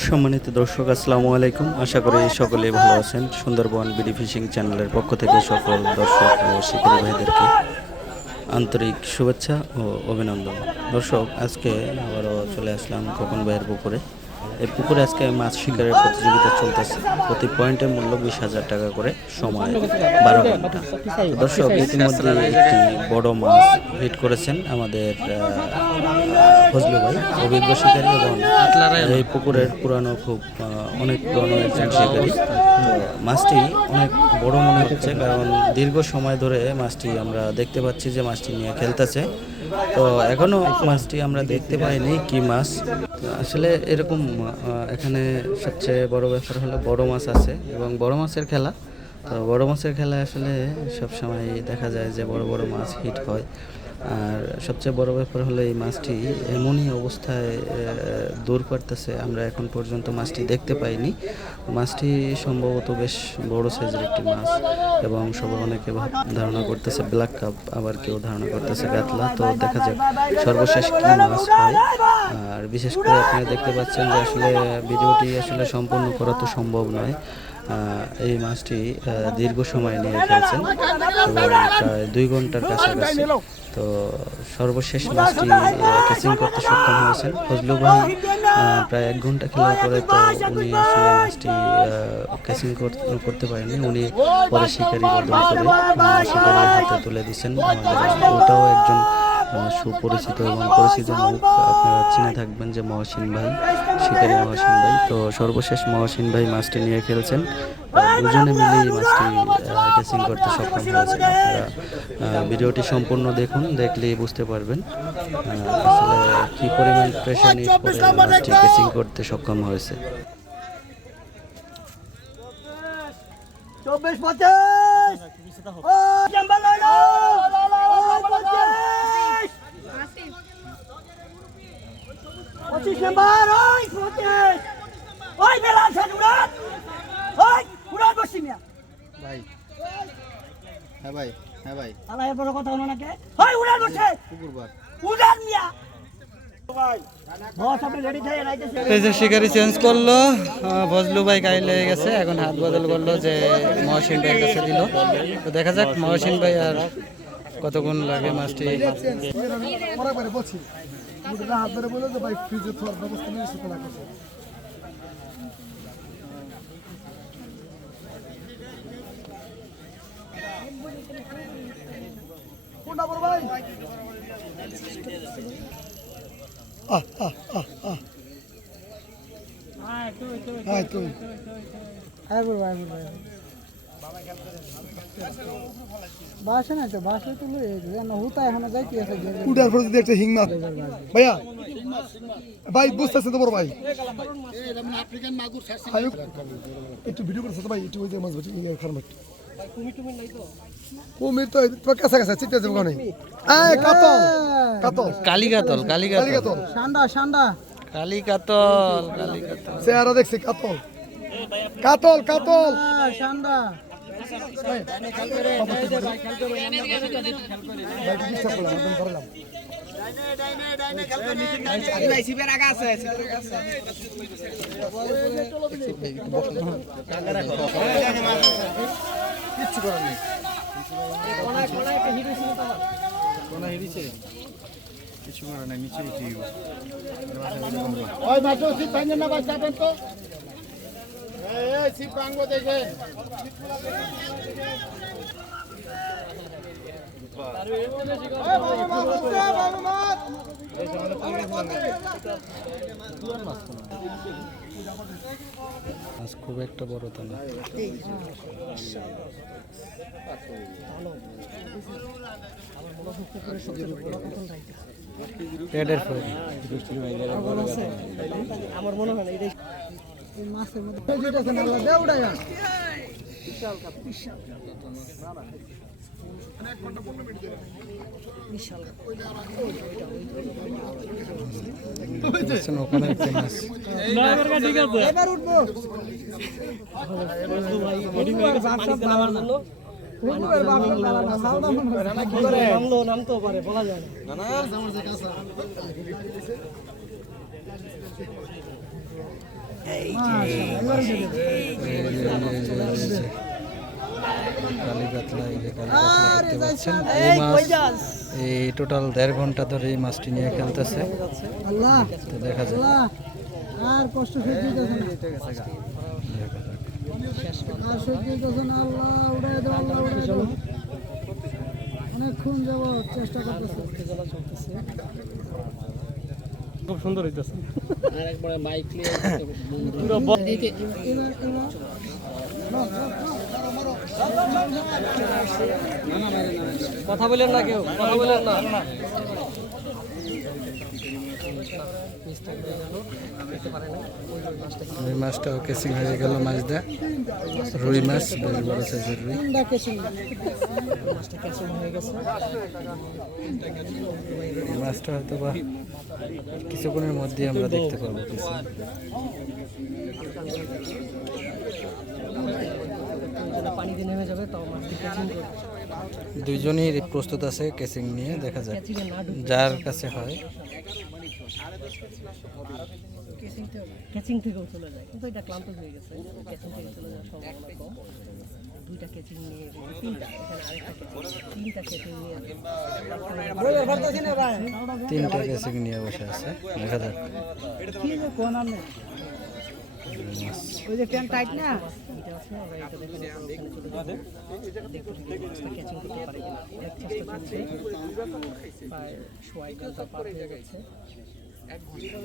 সম্মানিত দর্শক, আসসালামু আলাইকুম। আশা করি সকলে ভালো আছেন। সুন্দরবন বিডি ফিশিং চ্যানেলের পক্ষ থেকে সকল দর্শক ও শিকারী ভাইদেরকে আন্তরিক শুভেচ্ছা ও অভিনন্দন। দর্শক, আজকে আবারও চলে আসলাম খোকন ভাইয়ের পুকুরে। এই পুকুরে আজকে মাছ শিকারের প্রতিযোগিতা চলতেছে। প্রতি পয়েন্টের মূল্য বিশ হাজার টাকা করে সময় বারো ঘণ্টা। দর্শক, ইতিমধ্যে একটি বড় মাছ হিট করেছেন আমাদের ফজলু ভাই, অভিজ্ঞ শিকারী এবং এই পুকুরের পুরানো খুব অনেক পুরানো একজন শিকারী। মাছটি অনেক বড় মনে হচ্ছে, কারণ দীর্ঘ সময় ধরে মাছটি আমরা দেখতে পাচ্ছি যে মাছটি নিয়ে খেলতেছে। তো এখনও মাছটি আমরা দেখতে পাইনি কি মাছ। আসলে এরকম এখানে সবচেয়ে বড় ব্যাপার হলো বড় মাছ আছে এবং বড় মাছের খেলা। তো বড় মাছের খেলা আসলে সবসময় দেখা যায় যে বড় বড় মাছ হিট হয়। আর সবচেয়ে বড় ব্যাপার হলো এই মাছটি এমনই অবস্থায় দূর করতেছে, আমরা এখন পর্যন্ত মাছটি দেখতে পাইনি। মাছটি সম্ভবত বেশ বড় সাইজের একটি মাছ এবং সবাই অনেকে ধারণা করতেছে ব্ল্যাক কাপ, আবার কেউ ধারণা করতেছে কাতলা তো দেখা যাক সর্বশেষ কি মাছ হয়। আর বিশেষ করে আপনারা দেখতে পাচ্ছেন যে আসলে ভিডিওটি আসলে সম্পূর্ণ করা তো সম্ভব নয়। এই মাছটি দীর্ঘ সময় নিয়ে খেলছেন এবং প্রায় দুই ঘণ্টার কাছাকাছি। তো সর্বশেষ মাছটি ক্যাচিং করতে সক্ষম হয়েছেন। ফজলু ভাই প্রায় এক ঘণ্টা খেলার পরে তো উনি আসলে মাছটি ক্যাচিং করতে পারেননি। উনি পরে শিকারি বদল করে শিকারির হাতে তুলে দিচ্ছেন। আমাদের ওটাও একজন সুপরিচিত এবং পরিচিত মুখ আপনারা চিনে থাকবেন যে মহসিন ভাই, শিকারী মহসিন ভাই। তো সর্বশেষ মহসিন ভাই মাছটি নিয়ে খেলছেন। দুজনে মিলেই মাছটি ক্যাচিং করতে সক্ষম হয়েছে আপনারা ভিডিওটি সম্পূর্ণ দেখুন, দেখলেই বুঝতে পারবেন আসলে কি পরিমাণ প্রেশার নিয়ে মাছটি ক্যাচিং করতে সক্ষম হয়েছে। চব্বিশ পঁচিশ। পঁচিশ নাম্বার ওই পঁচিশ ওই বেলা আছে উড়ান ওই উড়ান বসি মিয়া। ভাই হ্যাঁ ভাই হ্যাঁ ভাই। আলা এর বড় কথা হলো নাকি ওই উড়ান বসে। শুক্রবার। উড়ান মিয়া। বস আপনি রেডি থেকে রাইতেছে এই যে শিকারি চেঞ্জ করল ফজলু ভাই গায়ে লেগে গেছে এখন হাত বদল করল যে মহসিন ভাইয়ের কাছে দিল। তো দেখা যাক মহসিন ভাই আর কতক্ষণ লাগে মাছটি মুখটা হাত ধরে বলে যে ভাই ফ্রিজে থাকার ব্যবস্থা নিয়ে সেটা লাগছে কোনটা বড় ভাই? আহ আহ আহ আহ। হ্যাঁ তুই বাসে না তো বাসে তো হুতা এখন যাইতে আছে উডার পরে যদি একটা হিং মাছ ভাইয়া ভাই বুঝতেছে তো বড় ভাই। একটু ভিডিও করছে ভাই একটু ওই যে মাছ খারাপ একটু কুমির তো তোমার কাছে কাছে যাব কাতল কাতল কালী কাতল কালী কালি কাতল ঠান্ডা ঠান্ডা কালী কাতল কালী কাতল চেহারা দেখছি কাতল। কাতল কাতল। ঠান্ডা কিচ্ছু করার নেই কিছু করার নেই নিচে ওই মাত্র সিট না চাপেন তো মাছ খুব একটা বড় তো না পেটের ফল এই মাছের মধ্যে এবার উঠবো পুকুরের বাপের বেলা না, সাউদা মনে হয়। এই যে, এই যে, এই যে, এই যে। কালী কাতলা এই যে কালী কাতলা দেখতে পাচ্ছেন এই মাছ এই টোটাল দেড় ঘণ্টা ধরে এই মাছটি নিয়ে খেলতেছে তো দেখা আল্লাহ আর কষ্ট অনেকক্ষণ যাব চেষ্টা করতেছে খুব সুন্দর হইতেছে। কথা বলেন না কেউ কথা বলেন না। রুই মাছটাও কেসিং হয়ে গেল মাছ দেয় রুই মাছ বেশ বড় সাইজের রুই। মাছটা হয়তো বা কিছুক্ষণের মধ্যে আমরা দেখতে পাবো পানিতে দুইজনই প্রস্তুত আছে কেসিং নিয়ে, দেখা যায় যার কাছে হয়। ক্যাচিং থেকেও চলে যায়, কিন্তু এটা ক্লান্ত হয়ে গেছে। ক্যাচিং থেকে চলে যাওয়ার সম্ভাবনা কম। তিনটা এখানে নিয়ে বসে আছে দেখা যাক। ওই যে প্যান্ট টাইট না এক ঘণ্টা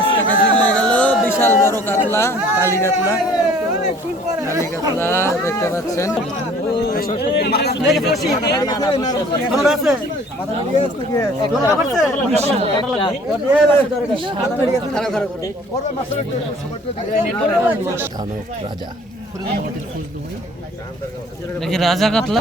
মাছটা কেসিং হয়ে গেল। বিশাল বড় কাতলা কালী কাতলা। কালী কাতলা দেখতে পাচ্ছেন। রাজা কাতলা।